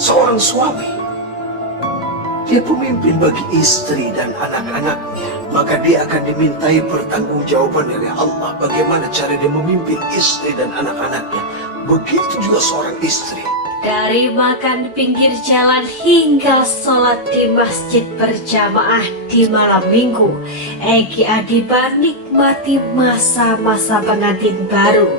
Seorang suami, dia pemimpin bagi istri dan anak-anaknya, maka dia akan dimintai pertanggungjawaban oleh Allah bagaimana cara dia memimpin istri dan anak-anaknya. Begitu juga seorang istri. Dari makan pinggir jalan hingga sholat di masjid berjamaah di malam minggu, Egy Adiba nikmati masa-masa pengantin baru.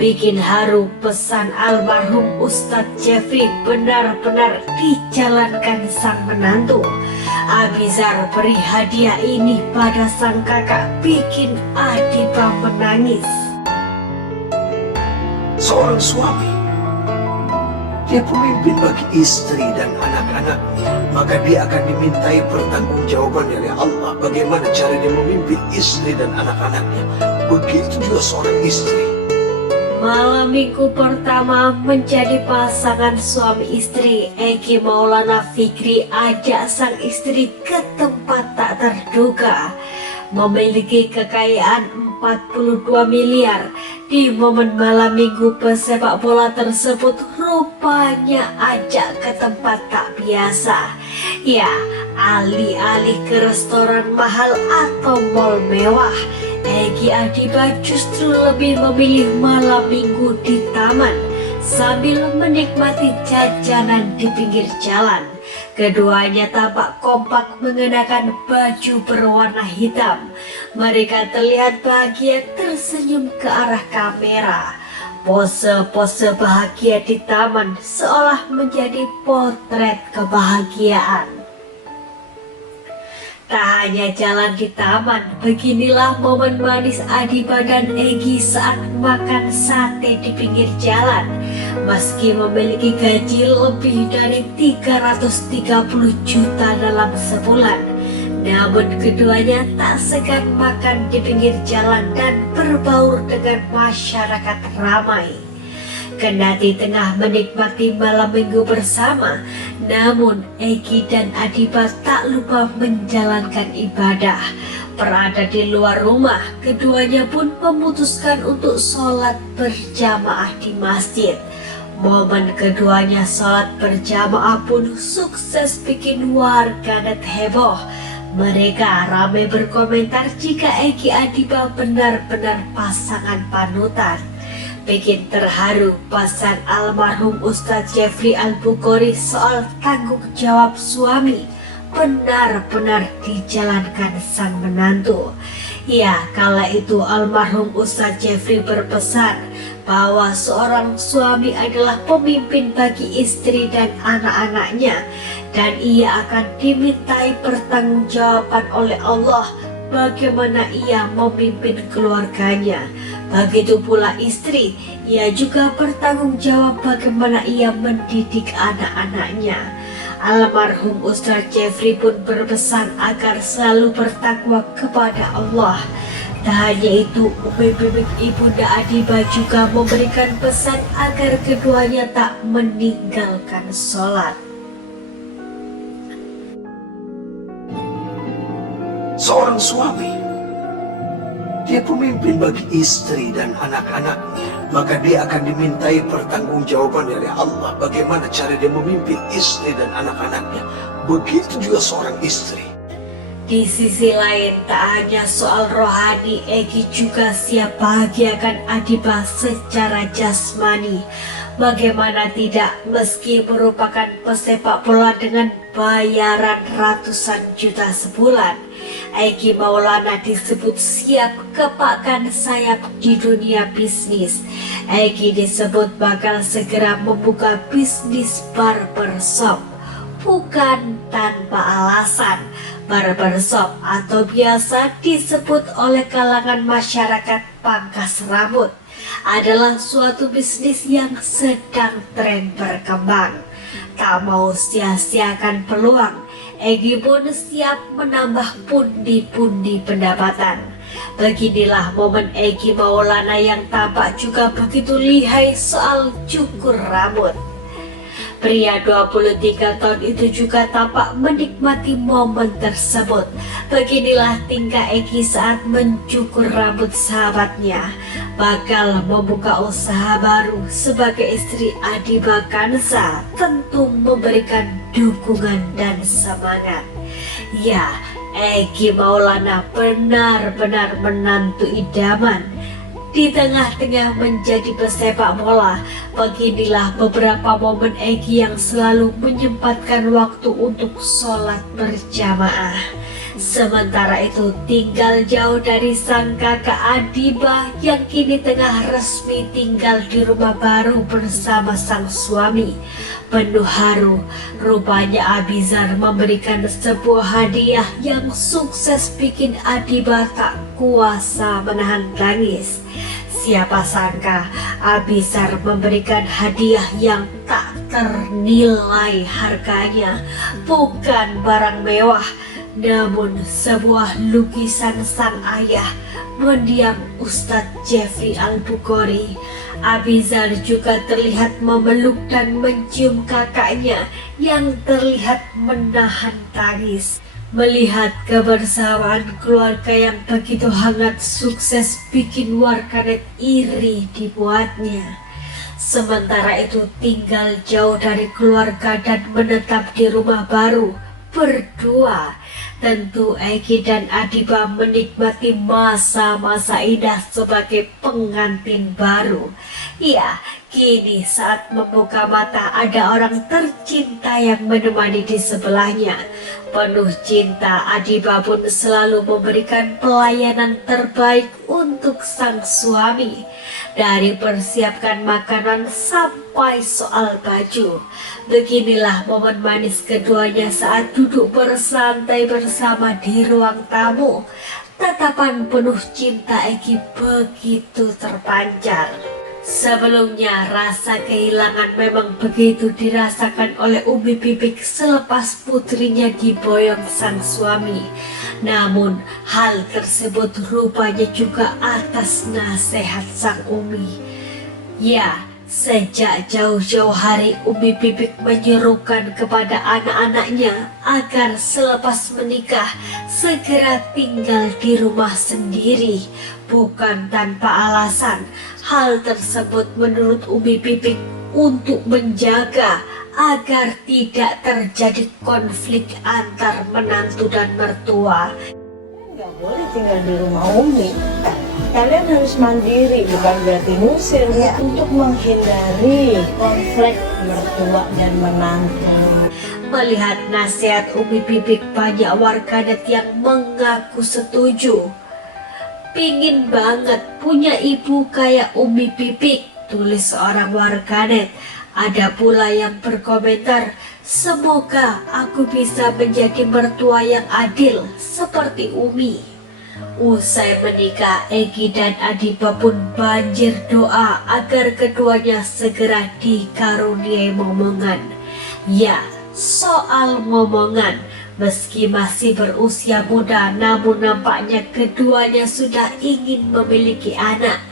Bikin haru pesan almarhum Ustadz Jeffrey benar-benar dijalankan sang menantu. Abizar beri hadiah ini pada sang kakak, bikin Adiba menangis. Seorang suami, dia pemimpin bagi istri dan anak-anaknya, maka dia akan dimintai pertanggungjawaban oleh Allah bagaimana cara dia memimpin istri dan anak-anaknya. Begitu juga seorang istri. Malam minggu pertama menjadi pasangan suami istri, Egy Maulana Fikri ajak sang istri ke tempat tak terduga. Memiliki kekayaan 42 miliar, di momen malam minggu pesepak bola tersebut rupanya ajak ke tempat tak biasa. Ya, alih-alih ke restoran mahal atau mall mewah, Egy Adiba justru lebih memilih malam minggu di taman sambil menikmati jajanan di pinggir jalan. Keduanya tampak kompak mengenakan baju berwarna hitam. Mereka terlihat bahagia tersenyum ke arah kamera. Pose-pose bahagia di taman seolah menjadi potret kebahagiaan. Tak hanya jalan di taman, beginilah momen manis Adiba dan Egy saat makan sate di pinggir jalan. Meski memiliki gaji lebih dari 330 juta dalam sebulan, namun keduanya tak segan makan di pinggir jalan dan berbaur dengan masyarakat ramai. Kendati tengah menikmati malam minggu bersama, namun Egy dan Adiba tak lupa menjalankan ibadah. Berada di luar rumah, keduanya pun memutuskan untuk sholat berjamaah di masjid. Momen keduanya sholat berjamaah pun sukses bikin warganet heboh. Mereka ramai berkomentar jika Egy Adiba benar-benar pasangan panutan. Bikin terharu pesan almarhum Ustadz Jeffrey Al-Bukhari soal tanggung jawab suami benar-benar dijalankan sang menantu. Ya, kala itu almarhum Ustadz Jeffrey berpesan bahwa seorang suami adalah pemimpin bagi istri dan anak-anaknya, dan ia akan dimintai pertanggungjawaban oleh Allah bagaimana ia memimpin keluarganya. Begitu pula istri, ia juga bertanggung jawab bagaimana ia mendidik anak-anaknya. Almarhum Ustadz Jeffrey pun berpesan agar selalu bertakwa kepada Allah. Tak hanya itu, Umi Bibik Ibunda Adiba juga memberikan pesan agar keduanya tak meninggalkan sholat. Seorang suami, dia pemimpin bagi istri dan anak-anaknya, maka dia akan dimintai pertanggungjawaban oleh Allah bagaimana cara dia memimpin istri dan anak-anaknya. Begitu juga seorang istri. Di sisi lain, tak hanya soal rohani, Egy juga siap bahagiakan Adiba secara jasmani. Bagaimana tidak, meski merupakan pesepak bola dengan bayaran ratusan juta sebulan, Egy Maulana disebut siap kepakkan sayap di dunia bisnis. Egy disebut bakal segera membuka bisnis barbershop. Bukan tanpa alasan, barbershop atau biasa disebut oleh kalangan masyarakat pangkas rambut adalah suatu bisnis yang sedang tren berkembang. Tak mau sia-siakan peluang, Egy pun siap menambah pundi-pundi pendapatan. Beginilah momen Egy Maulana yang tampak juga begitu lihai soal cukur rambut. Pria 23 tahun itu juga tampak menikmati momen tersebut. Beginilah tingkah Egi saat mencukur rambut sahabatnya. Bakal membuka usaha baru sebagai istri Adiba Kansa tentu memberikan dukungan dan semangat. Ya, Egi Maulana benar-benar menantu idaman. Di tengah-tengah menjadi pesepak bola, beginilah beberapa momen Egi yang selalu menyempatkan waktu untuk sholat berjamaah. Sementara itu tinggal jauh dari sang kakak Adiba yang kini tengah resmi tinggal di rumah baru bersama sang suami. Penuh haru, rupanya Abizar memberikan sebuah hadiah yang sukses bikin Adiba tak kuasa menahan tangis. Siapa sangka Abizar memberikan hadiah yang tak ternilai harganya, bukan barang mewah, namun sebuah lukisan sang ayah, mendiang Ustadz Jeffrey Al-Bukhari. Abizar juga terlihat memeluk dan mencium kakaknya yang terlihat menahan tangis. Melihat kebersamaan keluarga yang begitu hangat sukses bikin warganet iri dibuatnya. Sementara itu tinggal jauh dari keluarga dan menetap di rumah baru berdua. Tentu Egi dan Adiba menikmati masa-masa indah sebagai pengantin baru. Ya, kini saat membuka mata ada orang tercinta yang menemani di sebelahnya. Penuh cinta, Adiba pun selalu memberikan pelayanan terbaik untuk sang suami. Dari persiapkan makanan sampai soal baju. Beginilah momen manis keduanya saat duduk bersantai bersama di ruang tamu. Tatapan penuh cinta Egi begitu terpancar. Sebelumnya rasa kehilangan memang begitu dirasakan oleh Umi Pipik selepas putrinya diboyong sang suami. Namun hal tersebut rupanya juga atas nasihat sang Umi. Ya, sejak jauh-jauh hari Umi Pipik menyerukan kepada anak-anaknya agar selepas menikah segera tinggal di rumah sendiri. Bukan tanpa alasan, hal tersebut menurut Umi Pipik untuk menjaga agar tidak terjadi konflik antar menantu dan mertua. Nggak boleh tinggal di rumah Umi. Kalian harus mandiri, bukan berarti ngusir, untuk menghindari konflik mertua dan menantu. Melihat nasihat Umi Pipik, banyak warganet yang mengaku setuju. Pingin banget punya ibu kayak Umi Pipik, tulis seorang warganet. Ada pula yang berkomentar, semoga aku bisa menjadi mertua yang adil seperti Umi. Usai menikah, Egi dan Adiba pun banjir doa agar keduanya segera dikaruniai momongan. Ya, soal momongan, meski masih berusia muda, namun nampaknya keduanya sudah ingin memiliki anak.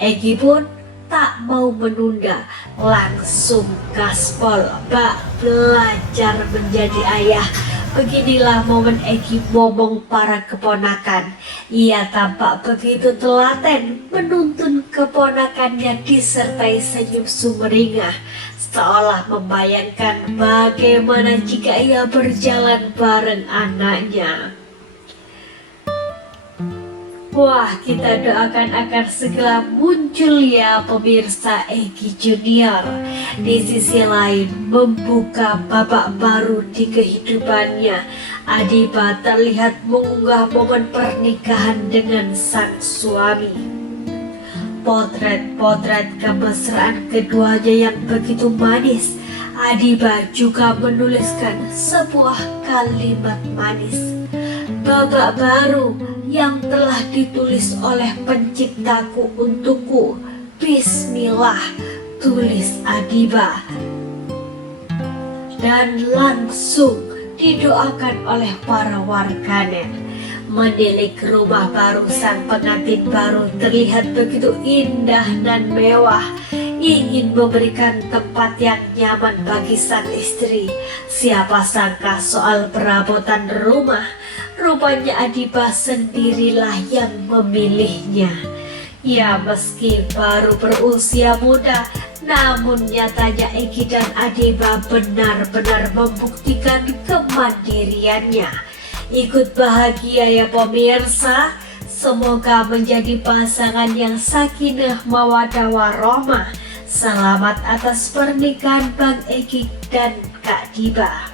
Egi pun tak mau menunda, langsung gaspol bak belajar menjadi ayah. Beginilah momen Egi ngomong para keponakan. Ia tampak begitu telaten menuntun keponakannya disertai senyum sumringah, seolah membayangkan bagaimana jika ia berjalan bareng anaknya. Wah, kita doakan agar segera muncul ya pemirsa Egi Junior. Di sisi lain, membuka babak baru di kehidupannya, Adiba terlihat mengunggah momen pernikahan dengan sang suami. Potret-potret kemesraan keduanya yang begitu manis. Adiba juga menuliskan sebuah kalimat manis. Babak baru yang telah ditulis oleh penciptaku untukku. Bismillah, tulis Adiba. Dan langsung didoakan oleh para warganet. Menilik rumah baru sang pengantin baru terlihat begitu indah dan mewah. ingin memberikan tempat yang nyaman bagi sang istri. Siapa sangka soal perabotan rumah, rupanya Adiba sendirilah yang memilihnya. Ya, meski baru berusia muda, namun nyatanya Egi dan Adiba benar-benar membuktikan kemandiriannya. Ikut bahagia ya pemirsa. Semoga menjadi pasangan yang sakinah mawaddah warahmah. Selamat atas pernikahan Bang Egi dan Kak Diba.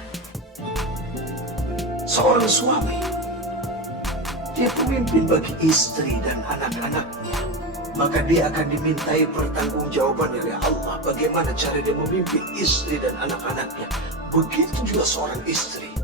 Seorang suami, dia pemimpin bagi istri dan anak-anaknya, maka dia akan dimintai pertanggungjawaban oleh Allah bagaimana cara dia memimpin istri dan anak-anaknya. Begitu juga seorang istri.